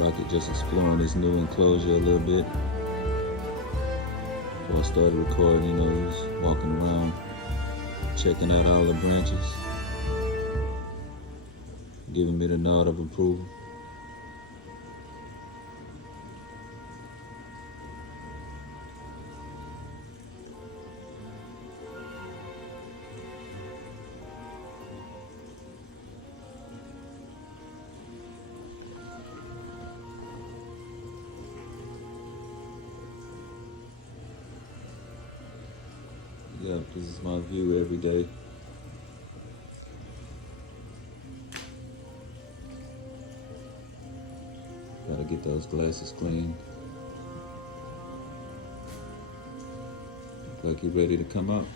Rocket just exploring this new enclosure a little bit. Before I started recording, he was walking around, checking out all the branches, giving me the nod of approval. Yeah, this is my view every day. Gotta get those glasses clean. Look like you're ready to come out.